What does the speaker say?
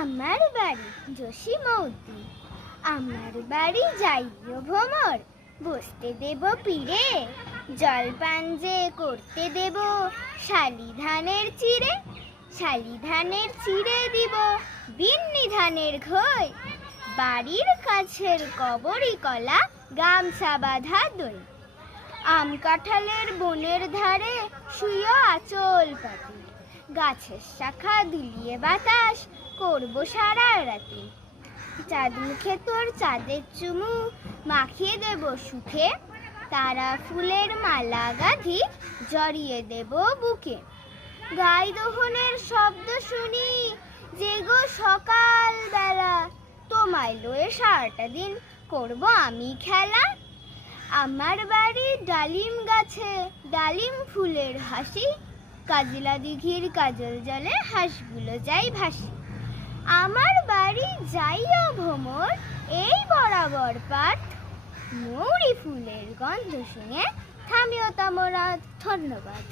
আমার বাড়ি জসিমউদ্দিন। আমার বাড়ি যাইও ভ্রমর, বসতে দেব পীরে, জলপান যে করতে দেব শালি ধানের চিড়ে। শালি ধানের চিড়ে দিব বিন্নি ধানের ঘই, বাড়ির কাছের কবরি কলা গামছা বাঁধা দই। আম কাঁঠালের বনের ধারে শুইও আঁচল পাতি, গাছের শাখা দুলিয়ে বাতাস করব সারা রাতে। চাঁদ মুখে তোর চাঁদের চুমু মাখিয়ে দেব সুখে, তারা ফুলের মালা গাঁথি জড়িয়ে দেব বুকে। গাই দোহনের শব্দ শুনি জেগো সকাল বেলা, তোমায় লয়ে সারাটা দিন করব আমি খেলা। আমার বাড়ি ডালিম গাছে ডালিম ফুলের হাসি, কাজলা দিঘির কাজল জলে হাঁসগুলো যাই ভাসি। আমার বাড়ি যাইও ভ্রমর, এই বরাবর পাঠ, মৌরি ফুলের গন্ধ শুনে থামিও তোমরা। ধন্যবাদ।